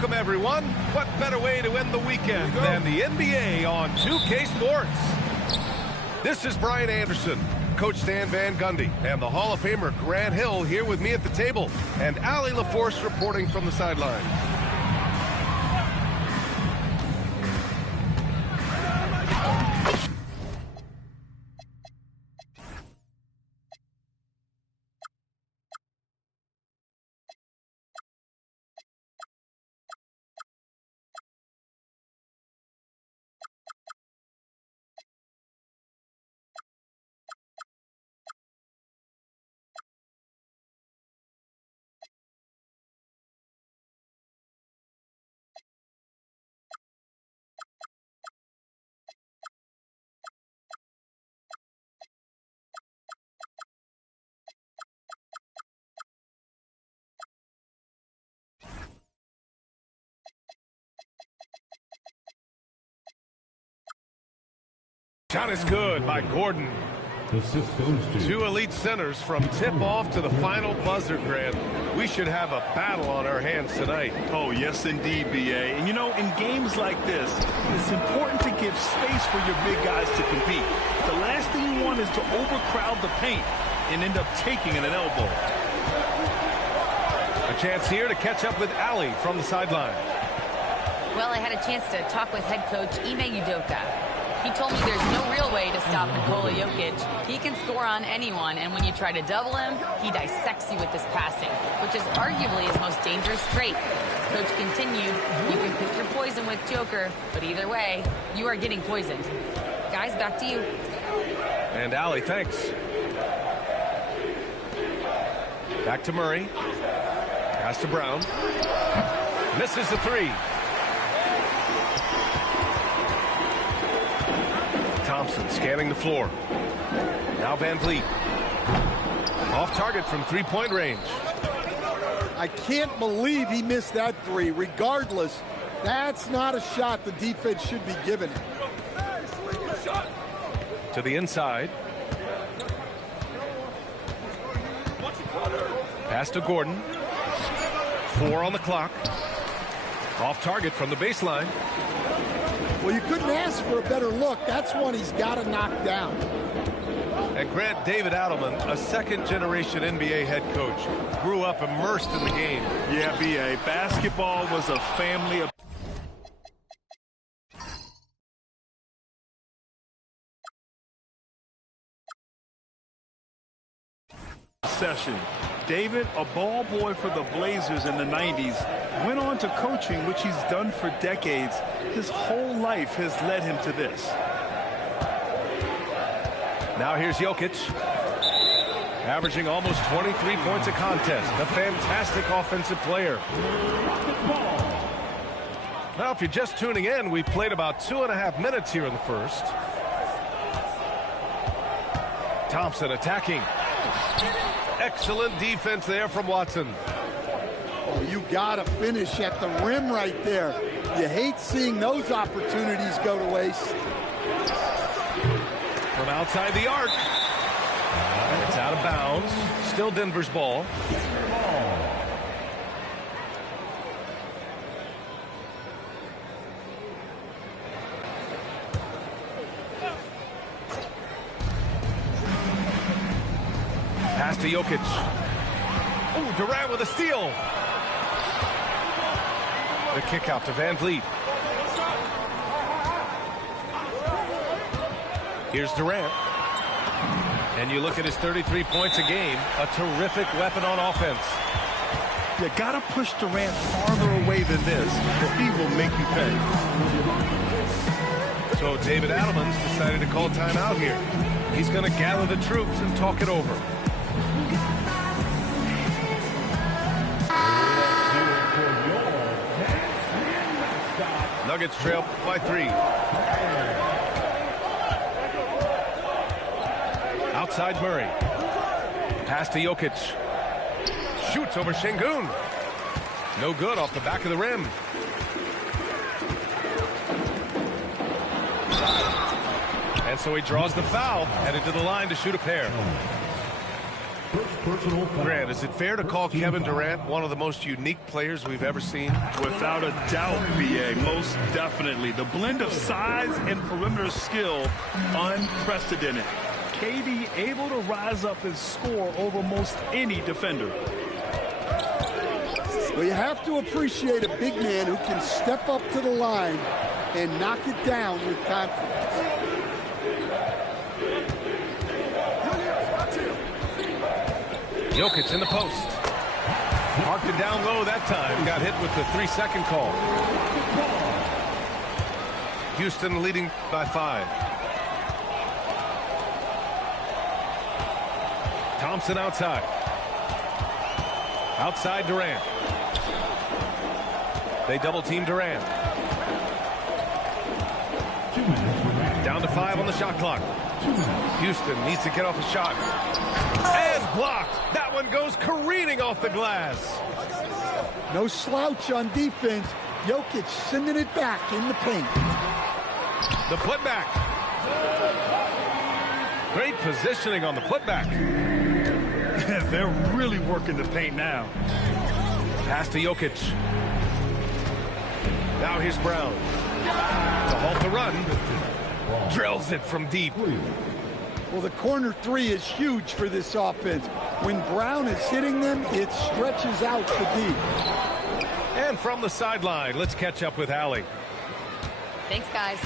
Welcome, everyone. What better way to end the weekend than the NBA on 2K Sports? This is Brian Anderson, Coach Stan Van Gundy, and the Hall of Famer Grant Hill here with me at the table, and Allie LaForce reporting from the sidelines. Shot is good by Gordon. Two elite centers from tip-off to the final buzzer, Grant. We should have a battle on our hands tonight. Oh, yes, indeed, B.A. And, you know, in games like this, it's important to give space for your big guys to compete. The last thing you want is to overcrowd the paint and end up taking an elbow. A chance here to catch up with Allie from the sideline. Well, I had a chance to talk with head coach Ime Udoka. He told me there's no real way to stop Nikola Jokic. He can score on anyone, and when you try to double him, he dissects you with his passing, which is arguably his most dangerous trait. Coach continued, you can pick your poison with Joker, but either way, you are getting poisoned. Guys, back to you. And Allie, thanks. Back to Murray. Pass to Brown. Misses the three. Thompson scanning the floor. Now Van Vliet. Off target from three-point range. I can't believe he missed that three. Regardless, that's not a shot the defense should be giving him. To the inside. Pass to Gordon. 4 on the clock. Off target from the baseline. Well, you couldn't ask for a better look. That's one he's got to knock down. And Grant, David Adelman, a second-generation NBA head coach, grew up immersed in the game. Yeah, B.A. Basketball was a family of session. David, a ball boy for the Blazers in the 90s, went on to coaching, which he's done for decades. His whole life has led him to this. Now here's Jokic, averaging almost 23 points a contest. A fantastic offensive player. Now, if you're just tuning in, we played about 2.5 minutes here in the first. Thompson attacking. Excellent defense there from Watson. Oh, you got to finish at the rim right there. You hate seeing those opportunities go to waste. From outside the arc. It's out of bounds. Still Denver's ball. Pass to Jokic. Oh, Durant with a steal. The kick out to Van Vliet. Here's Durant. And you look at his 33 points a game, a terrific weapon on offense. You got to push Durant farther away than this, or he will make you pay. So David Adelman's decided to call timeout here. He's going to gather the troops and talk it over. Nuggets trail by 3. Outside Murray. Pass to Jokic. Shoots over Şengün. No good off the back of the rim. And so he draws the foul, headed to the line to shoot a pair. Grant, is it fair to call Kevin Durant one of the most unique players we've ever seen? Without a doubt, BA, most definitely. The blend of size and perimeter skill, unprecedented. KD able to rise up and score over most any defender. Well, you have to appreciate a big man who can step up to the line and knock it down with confidence. Jokic in the post. Marked it down low that time. Got hit with the 3-second call. Houston leading by 5. Thompson outside. Outside Durant. They double team Durant. Down to 5 on the shot clock. Houston needs to get off a shot. And blocked. That one goes careening off the glass. No slouch on defense. Jokic sending it back in the paint. The putback. Great positioning on the putback. They're really working the paint now. Pass to Jokic. Now here's Brown. To halt the run. Drills it from deep. Well, the corner 3 is huge for this offense. When Brown is hitting them, it stretches out the deep. And from the sideline, let's catch up with Allie. Thanks, guys.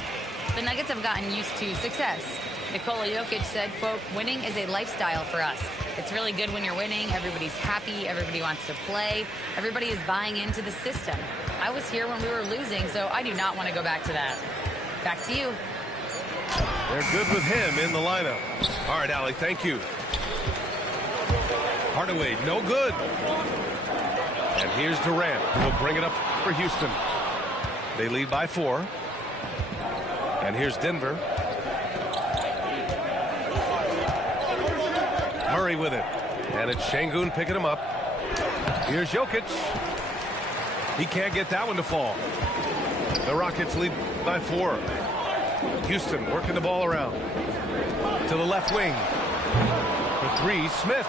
The Nuggets have gotten used to success. Nikola Jokic said, quote, winning is a lifestyle for us. It's really good when you're winning. Everybody's happy. Everybody wants to play. Everybody is buying into the system. I was here when we were losing, so I do not want to go back to that. Back to you. They're good with him in the lineup. All right, Allie, thank you. Hardaway, no good. And here's Durant, who will bring it up for Houston. They lead by 4. And here's Denver. Murray with it. And it's Şengün picking him up. Here's Jokic. He can't get that one to fall. The Rockets lead by 4. Houston working the ball around. To the left wing. For 3, Smith.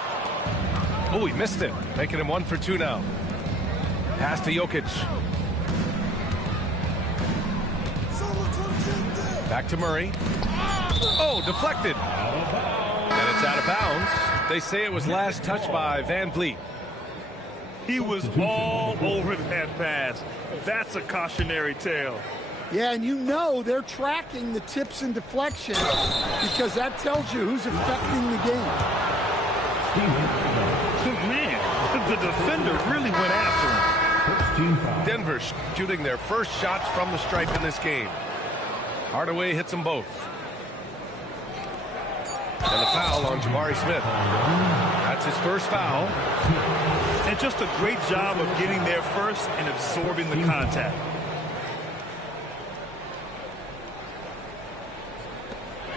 Oh, he missed it. Making him 1 for 2 now. Pass to Jokic. Back to Murray. Oh, deflected. And it's out of bounds. They say it was last touched by Van Vliet. He was all over that pass. That's a cautionary tale. Yeah, and you know they're tracking the tips and deflections because that tells you who's affecting the game. Man, the defender really went after him. Denver shooting their first shots from the stripe in this game. Hardaway hits them both. And the foul on Jabari Smith. That's his first foul. And just a great job of getting there first and absorbing the contact.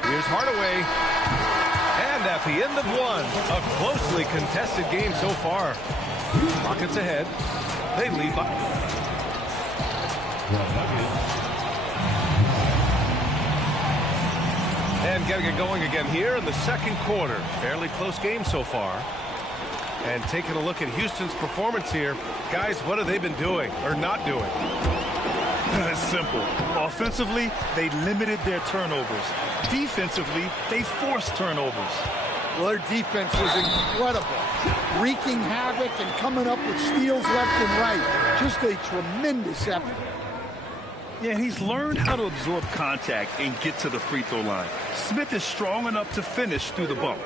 Here's Hardaway. And at the end of 1, a closely contested game so far. Rockets ahead. They lead by... And getting it going again here in the second quarter. Fairly close game so far. And taking a look at Houston's performance here. Guys, what have they been doing or not doing? It's simple. Offensively, they limited their turnovers. Defensively, they forced turnovers. Well, their defense was incredible. Wreaking havoc and coming up with steals left and right. Just a tremendous effort. Yeah, he's learned how to absorb contact and get to the free throw line. Smith is strong enough to finish through the bump.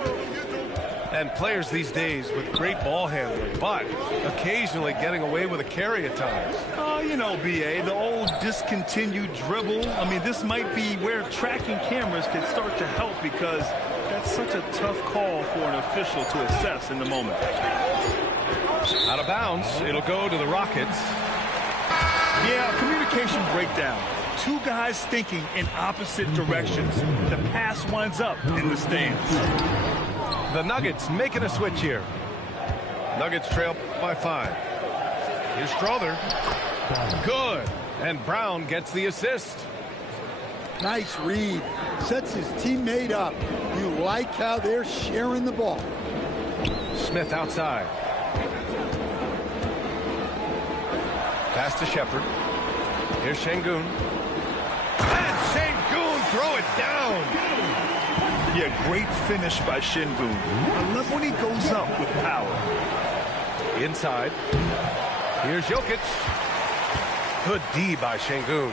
And players these days with great ball handling, but occasionally getting away with a carry at times. Oh, you know, BA, the old discontinued dribble. I mean, this might be where tracking cameras can start to help because that's such a tough call for an official to assess in the moment. Out of bounds, it'll go to the Rockets. Yeah, communication breakdown. 2 guys thinking in opposite directions. The pass winds up in the stands. The Nuggets making a switch here. Nuggets trail by 5. Here's Strother. Good. And Brown gets the assist. Nice read. Sets his teammate up. You like how they're sharing the ball. Smith outside. Pass to Shepard. Here's Şengün. And Şengün throw it down. Yeah, great finish by Şengün. I love when he goes up with power. Inside. Here's Jokic. Good D by Şengün.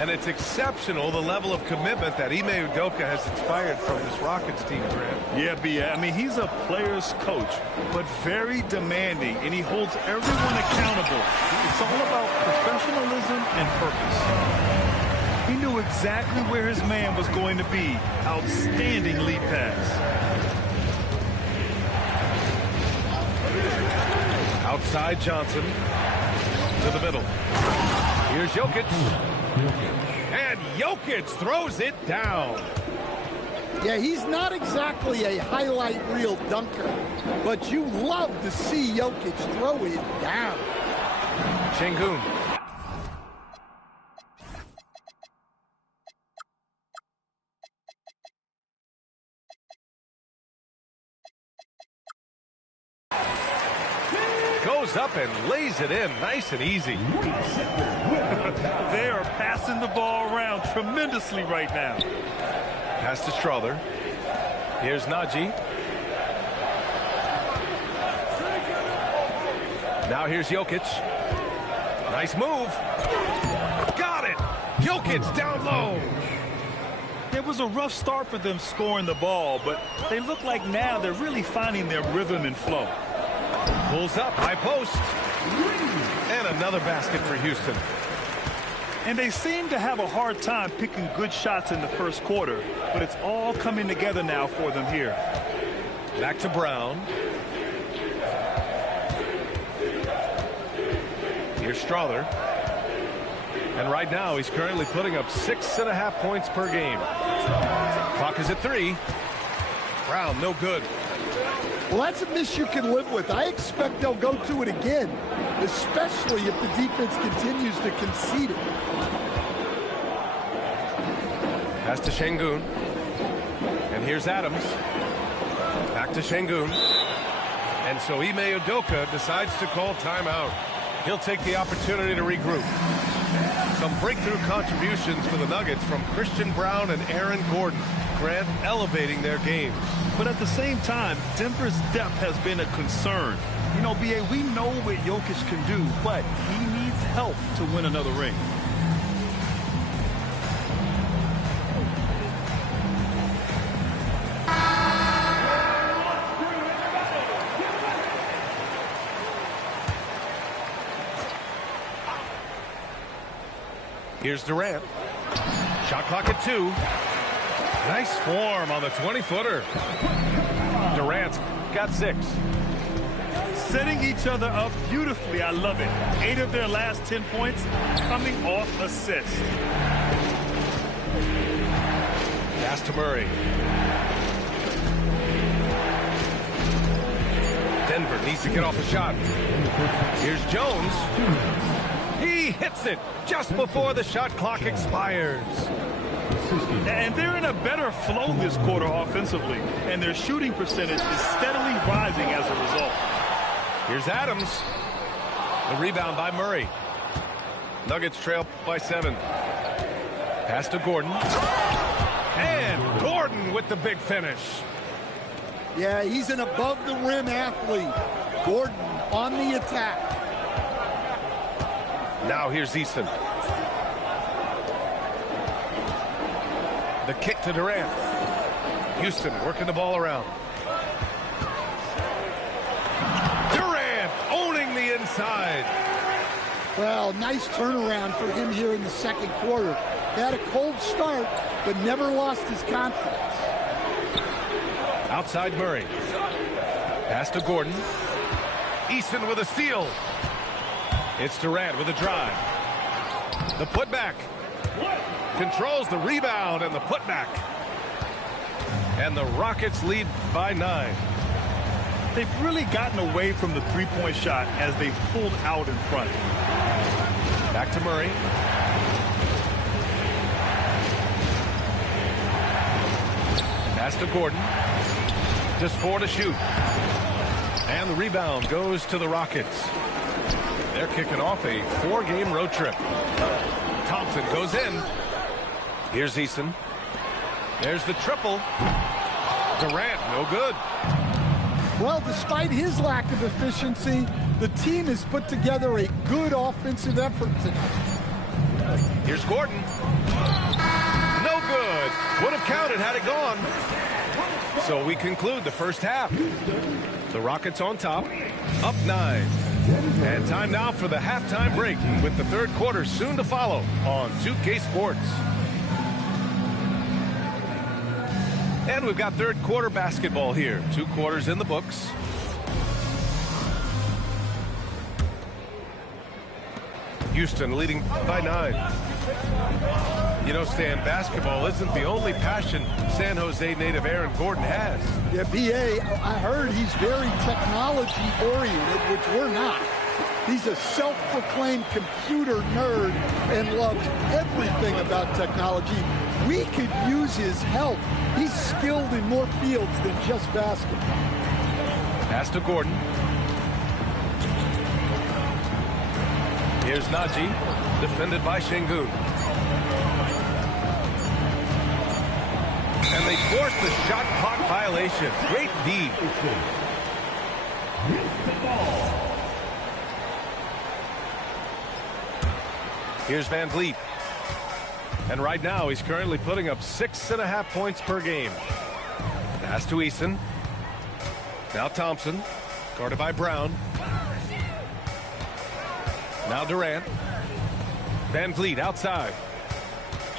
And it's exceptional, the level of commitment that Ime Udoka has inspired from this Rockets team, Grant. Yeah, B.A. I mean, he's a player's coach, but very demanding, and he holds everyone accountable. It's all about professionalism and purpose. He knew exactly where his man was going to be. Outstanding lead pass. Outside Johnson to the middle. Here's Jokic. And Jokic throws it down. Yeah, he's not exactly a highlight reel dunker, but you love to see Jokic throw it down. Şengün. Goes up and lays it in nice and easy. They are passing the ball around tremendously right now. Pass to Strother. Here's Nagy. Now here's Jokic. Nice move. Got it. Jokic down low. It was a rough start for them scoring the ball, but they look like now they're really finding their rhythm and flow. Pulls up, high post. And another basket for Houston. And they seem to have a hard time picking good shots in the first quarter, but it's all coming together now for them here. Back to Brown. Here's Strother. And right now he's currently putting up 6.5 points per game. Clock is at 3. Brown, no good. Well, that's a miss you can live with. I expect they'll go to it again, especially if the defense continues to concede it. Pass to Şengün. And here's Adams. Back to Şengün. And so Ime Udoka decides to call timeout. He'll take the opportunity to regroup. Some breakthrough contributions for the Nuggets from Christian Braun and Aaron Gordon. Grant elevating their games. But at the same time, Denver's depth has been a concern. You know, B.A., we know what Jokic can do, but he needs help to win another ring. Here's Durant. Shot clock at 2. Nice form on the 20-footer. Durant's got 6. Setting each other up beautifully. I love it. 8 of their last 10 points coming off assists. Pass to Murray. Denver needs to get off a shot. Here's Jones. He hits it just before the shot clock expires. And they're in a better flow this quarter offensively, and their shooting percentage is steadily rising as a result. Here's Adams. The rebound by Murray. Nuggets trail by 7. Pass to Gordon. And Gordon with the big finish. Yeah, he's an above-the-rim athlete. Gordon on the attack. Now here's Easton. The kick to Durant. Houston working the ball around. Durant owning the inside. Well, nice turnaround for him here in the second quarter. Had a cold start, but never lost his confidence. Outside Murray. Pass to Gordon. Easton with a steal. It's Durant with a drive. The putback. Controls the rebound and the putback. And the Rockets lead by 9. They've really gotten away from the three-point shot as they pulled out in front. Back to Murray. Pass to Gordon. Just 4 to shoot. And the rebound goes to the Rockets. They're kicking off a 4-game road trip. Thompson goes in. Here's Eason. There's the triple. Durant, no good. Well, despite his lack of efficiency, the team has put together a good offensive effort tonight. Here's Gordon. No good. Would have counted had it gone. So we conclude the first half. The Rockets on top, up 9. And time now for the halftime break with the third quarter soon to follow on 2K Sports. And we've got third quarter basketball here. 2 quarters in the books. Houston leading by 9. You know, Stan, basketball isn't the only passion San Jose native Aaron Gordon has. Yeah, B.A., I heard he's very technology-oriented, which we're not. He's a self-proclaimed computer nerd and loves everything about technology. We could use his help. He's skilled in more fields than just basketball. Pass to Gordon. Here's Najee, defended by Şengün. And they force the shot clock violation. Great D. Here's Van Vliet. And right now, he's currently putting up 6.5 points per game. Pass to Eason. Now Thompson, guarded by Brown. Now Durant. Van Vliet outside.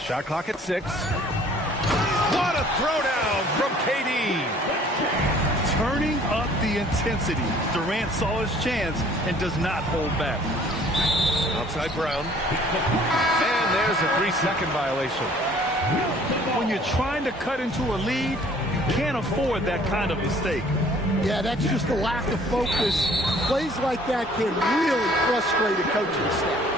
Shot clock at 6. What a throwdown from KD. Turning up the intensity. Durant saw his chance and does not hold back. Outside Brown. And there's a 3-second violation. When you're trying to cut into a lead, you can't afford that kind of mistake. Yeah, that's just a lack of focus. Plays like that can really frustrate a coaching staff.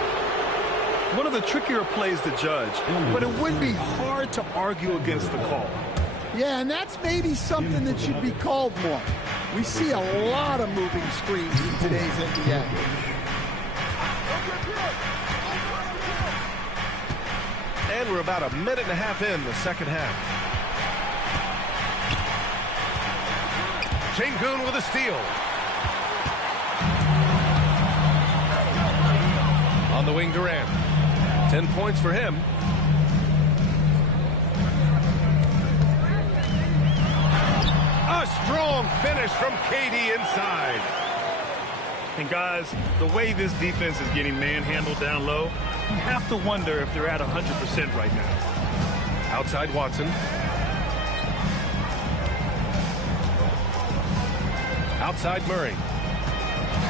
One of the trickier plays to judge, but it would be hard to argue against the call. Yeah, and that's maybe something that should be called more. We see a lot of moving screens in today's NBA. And we're about 1.5 minutes in the second half. Şengün with a steal. On the wing, Durant. 10 points for him. A strong finish from KD inside. And guys, the way this defense is getting manhandled down low, you have to wonder if they're at 100% right now. Outside Watson. Outside Murray.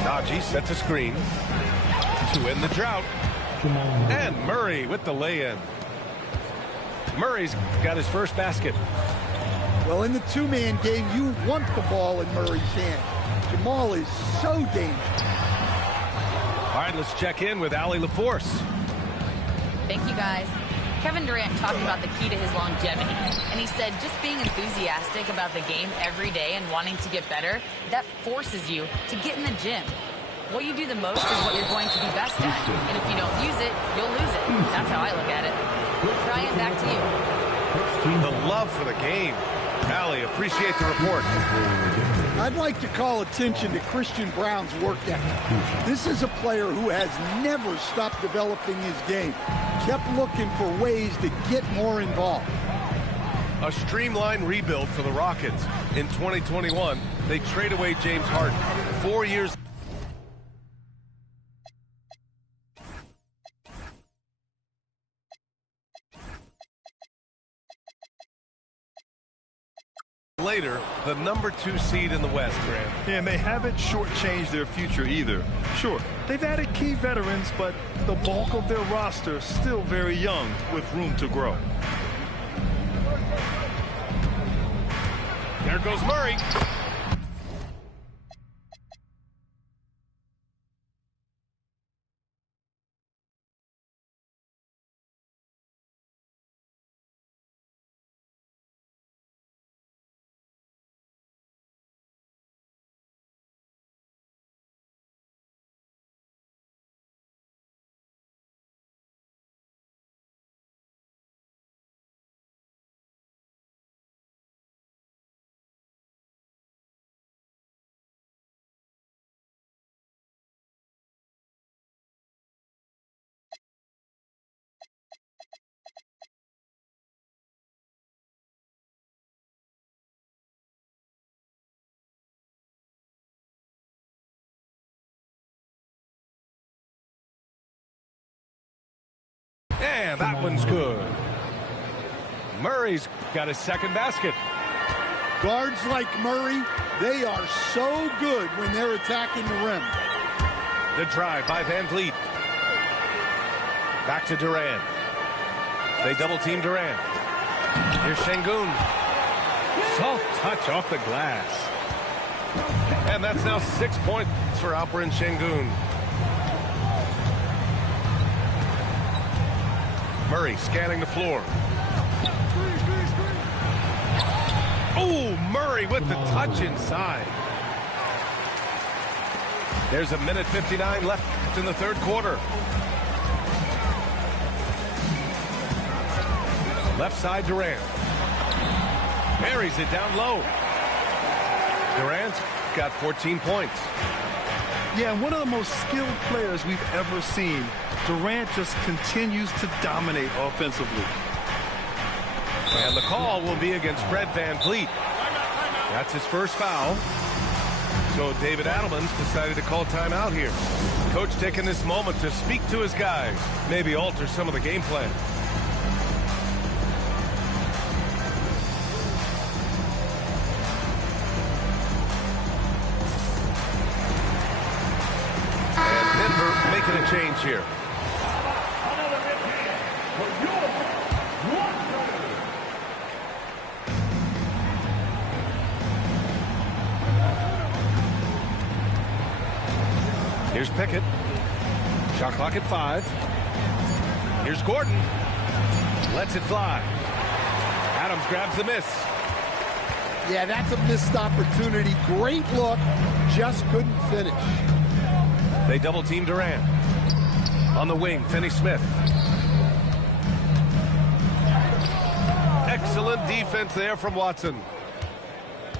Najee sets a screen to end the drought. And Murray with the lay-in. Murray's got his first basket. Well, in the two-man game, you want the ball in Murray's hand. Jamal is so dangerous. All right, let's check in with Allie LaForce. Thank you, guys. Kevin Durant talked about the key to his longevity, and he said just being enthusiastic about the game every day and wanting to get better, that forces you to get in the gym. What you do the most is what you're going to be best at, and if you don't use it, you'll lose it. That's how I look at it. Brian, back to you. The love for the game. Allie, appreciate the report. I'd like to call attention to Christian Braun's work ethic. This is a player who has never stopped developing his game, kept looking for ways to get more involved. A streamlined rebuild for the Rockets. In 2021, they trade away James Harden. 4 years later, the #2 seed in the West, Grant. Yeah, and they haven't shortchanged their future either. Sure, they've added key veterans, but the bulk of their roster is still very young with room to grow. There goes Murray. And that one's good. Murray's got his second basket. Guards like Murray, they are so good when they're attacking the rim. The drive by Van Vliet. Back to Durant. They double-team Durant. Here's Şengün. Soft touch off the glass. And that's now 6 points for Alperen Şengün. Murray scanning the floor. Oh, Murray with the touch inside. There's a minute 59 left in the third quarter. Left side, Durant. Buries it down low. Durant's got 14 points. Yeah, one of the most skilled players we've ever seen. Durant just continues to dominate offensively. And the call will be against Fred Van Vliet. That's his first foul. So David Adelman's decided to call timeout here. Coach taking this moment to speak to his guys, maybe alter some of the game plan. And Denver making a change here. Here's Pickett. Shot clock at 5. Here's Gordon. Lets it fly. Adams grabs the miss. Yeah, that's a missed opportunity. Great look. Just couldn't finish. They double team Durant. On the wing, Finney-Smith. Excellent defense there from Watson.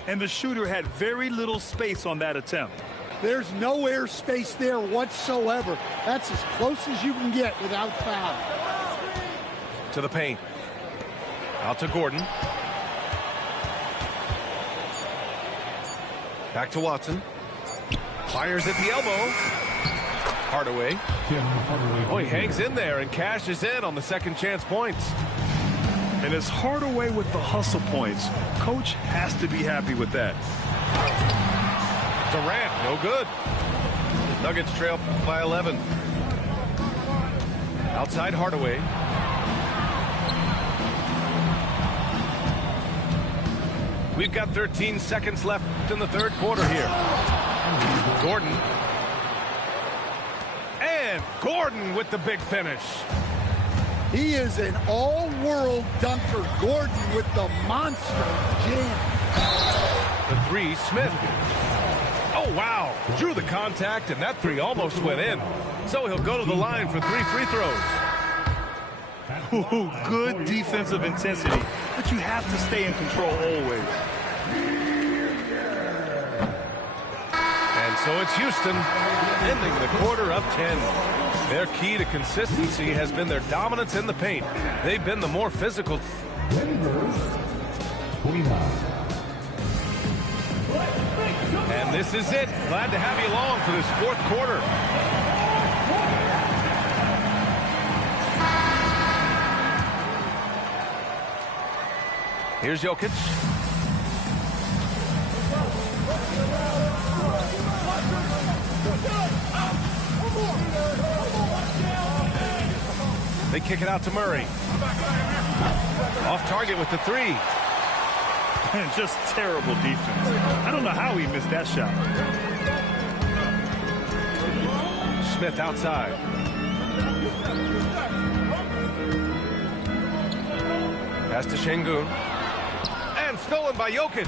And the shooter had very little space on that attempt. There's no air space there whatsoever. That's as close as you can get without foul. To the paint. Out to Gordon. Back to Watson. Fires at the elbow. Hardaway. Oh, he hangs in there and cashes in on the second chance points. And it's Hardaway with the hustle points. Coach has to be happy with that. Durant, no good. Nuggets trail by 11. Outside Hardaway. We've got 13 seconds left in the third quarter here. Gordon. And Gordon with the big finish. He is an all-world dunker. Gordon with the monster jam. The three, Smith. Oh, wow. Drew the contact, and that three almost went in. So he'll go to the line for 3 free throws. Ooh, good defensive intensity, but you have to stay in control always. And so it's Houston ending the quarter up 10. Their key to consistency has been their dominance in the paint. They've been the more physical. And this is it. Glad to have you along for this fourth quarter. Here's Jokic. They kick it out to Murray. Off target with the three. And just terrible defense. I don't know how he missed that shot. Smith outside. Pass to Şengün. And stolen by Jokic.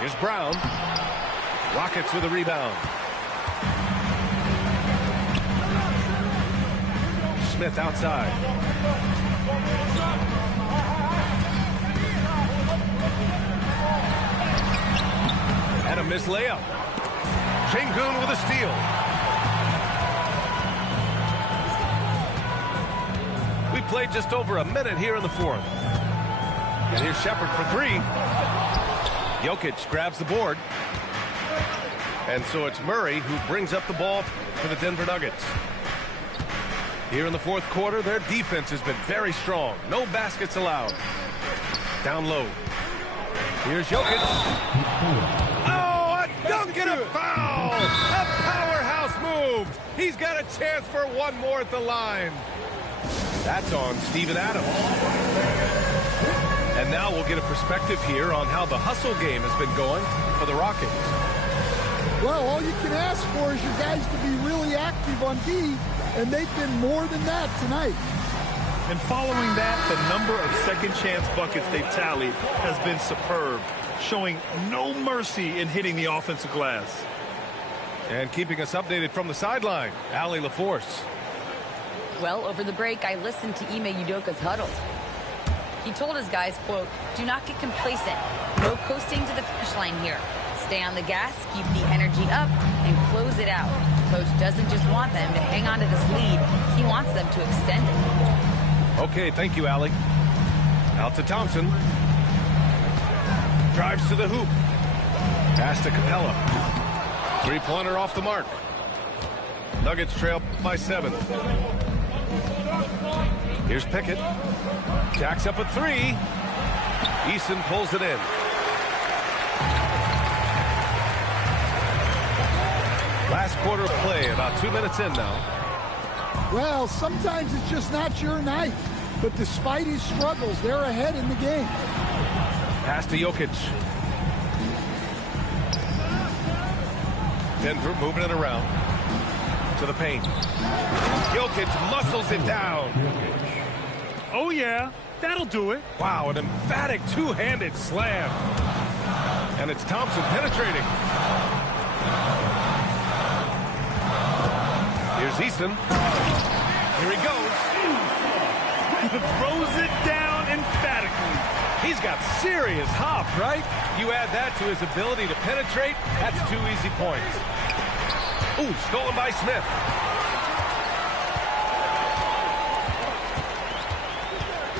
Here's Brown. Rockets with a rebound. Smith outside. And a missed layup. Şengün with a steal. We played just over a minute here in the fourth. And here's Shepherd for three. Jokic grabs the board. And so it's Murray who brings up the ball for the Denver Nuggets. Here in the fourth quarter, their defense has been very strong. No baskets allowed. Down low. Here's Jokic. Oh, a dunk and a foul! A powerhouse move! He's got a chance for one more at the line. That's on Steven Adams. And now we'll get a perspective here on how the hustle game has been going for the Rockets. Well, all you can ask for is your guys to be really active on D, and they've been more than that tonight. And following that, the number of second chance buckets they've tallied has been superb, showing no mercy in hitting the offensive glass. And keeping us updated from the sideline, Allie LaForce. Well, over the break, I listened to Ime Udoka's huddle. He told his guys, quote, "Do not get complacent. No coasting to the finish line here. Stay on the gas, keep the energy up, and close it out. Coach doesn't just want them to hang on to this lead. He wants them to extend it." Okay, thank you, Allie. Out to Thompson. Drives to the hoop. Pass to Capella. Three-pointer off the mark. Nuggets trail by 7. Here's Pickett. Jacks up a 3. Eason pulls it in. Last quarter of play, about 2 minutes in now. Well, sometimes it's just not your night. But despite his struggles, they're ahead in the game. Pass to Jokic. Denver moving it around to the paint. Jokic muscles it down. Oh, yeah, that'll do it. Wow, an emphatic two-handed slam. And it's Thompson penetrating. Here's Eason. Here he goes. Throws it down emphatically. He's got serious hops, right? You add that to his ability to penetrate, that's 2 easy points. Ooh, stolen by Smith.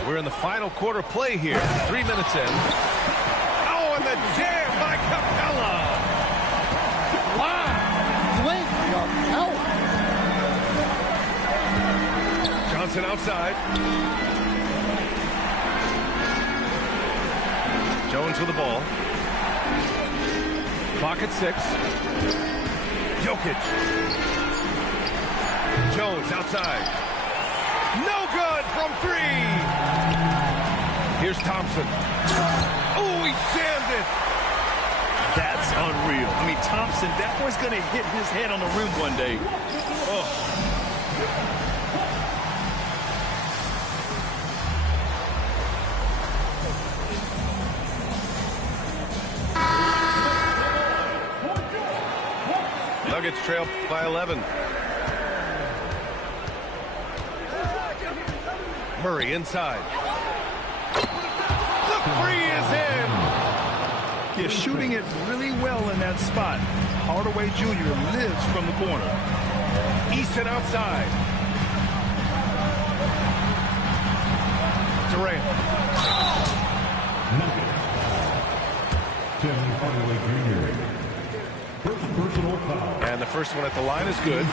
We're in the final quarter play here. 3 minutes in. Oh, and the jam by Capella. Wow. Blake Capella. Johnson outside. Jones with the ball. Clock at 6. Jokic. Jones outside. No good from 3. Here's Thompson. Oh, he jammed it. That's unreal. I mean, Thompson, that boy's going to hit his head on the rim one day. Oh. Nuggets trail by 11. Murray inside. The 3 is in. Yeah, shooting it really well in that spot. Hardaway Jr. lives from the corner. Easton outside. Durant. Nuggets. Tim Hardaway Jr. First personal foul. And the first one at the line is good.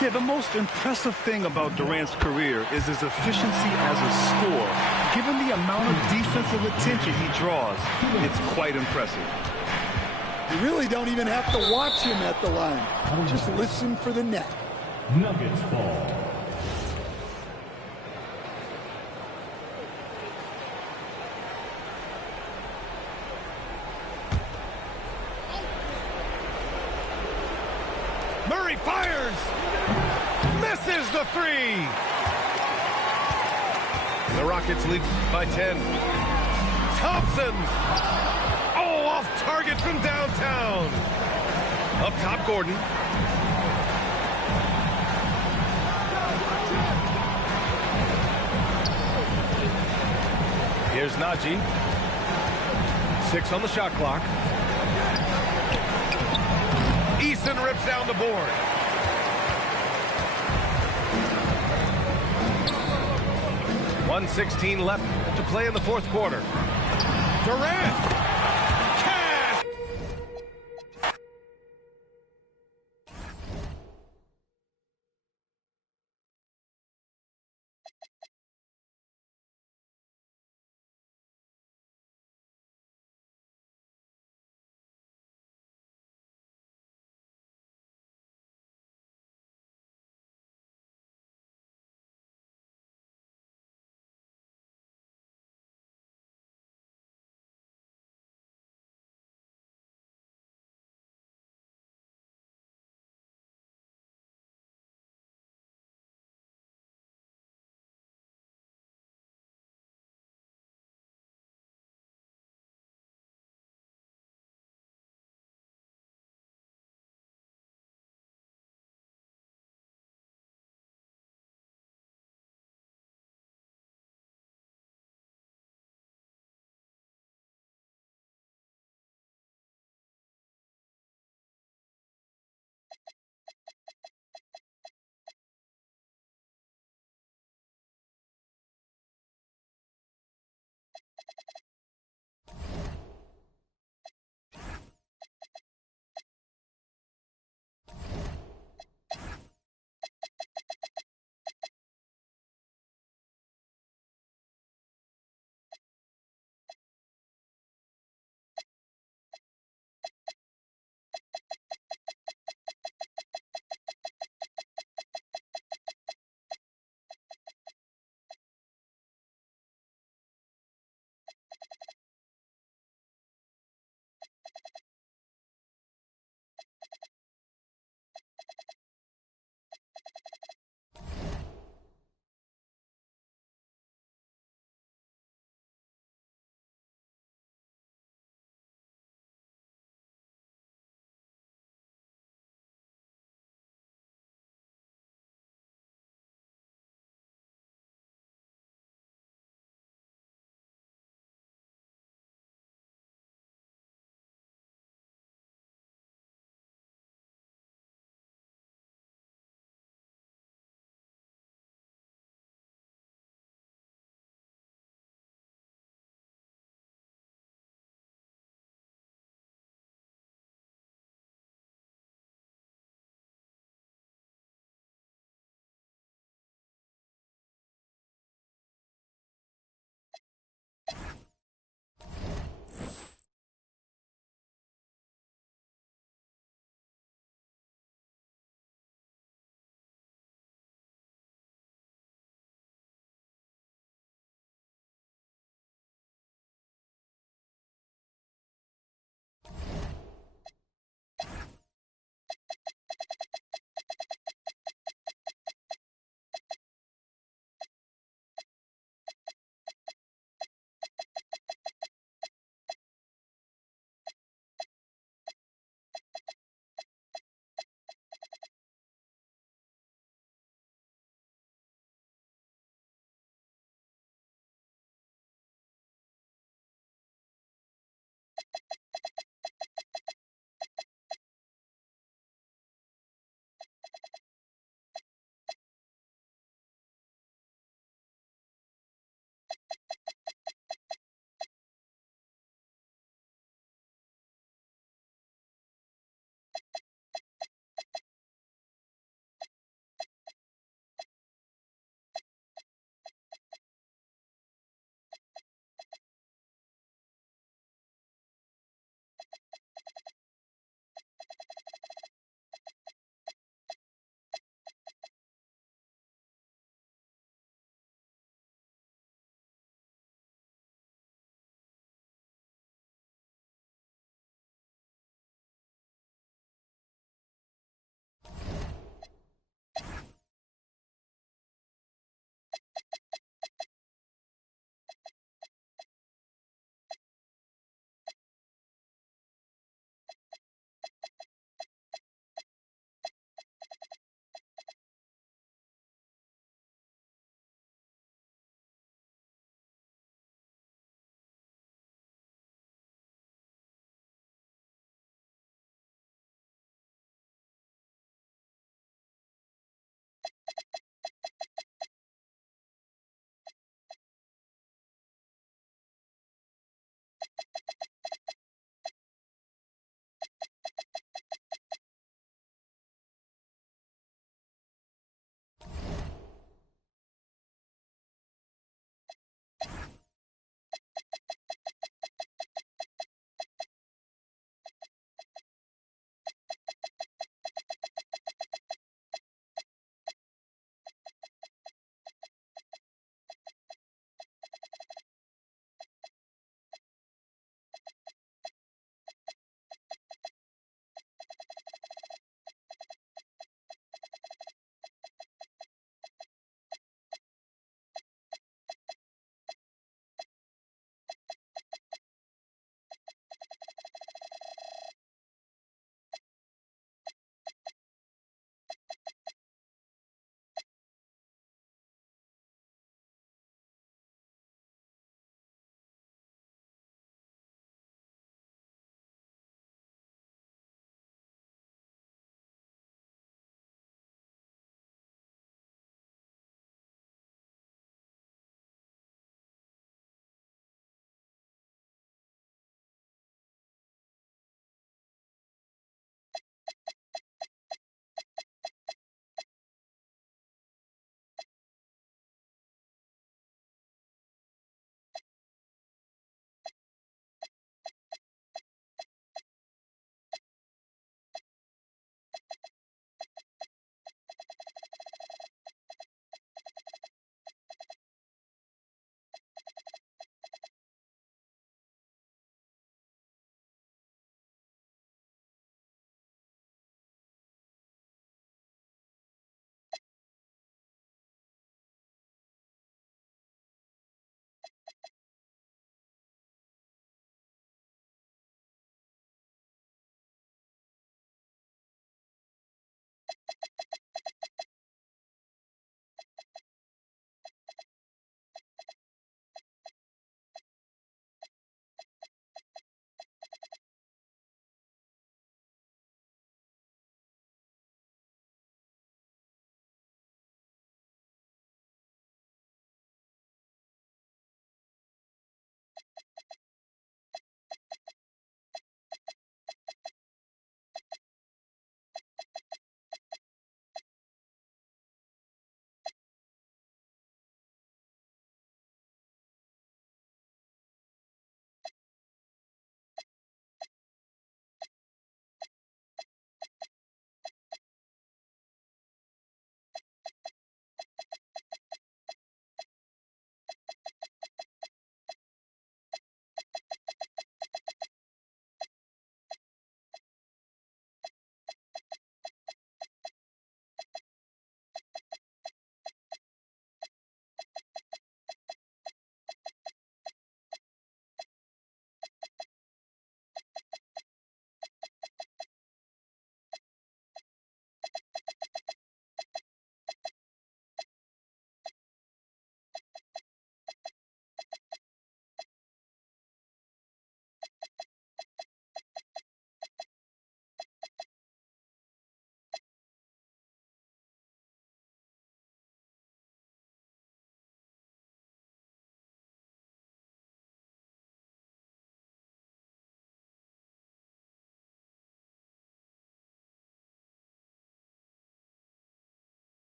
Yeah, the most impressive thing about Durant's career is his efficiency as a scorer. Given the amount of defensive attention he draws, it's quite impressive. You really don't even have to watch him at the line. Just listen for the net. Nuggets ball. Murray fires. Misses the 3. The Rockets lead by 10. Thompson. Oh, off target from downtown. Up top, Gordon. Here's Najee. 6 on the shot clock. Eason rips down the board. .116 left to play in the fourth quarter. Durant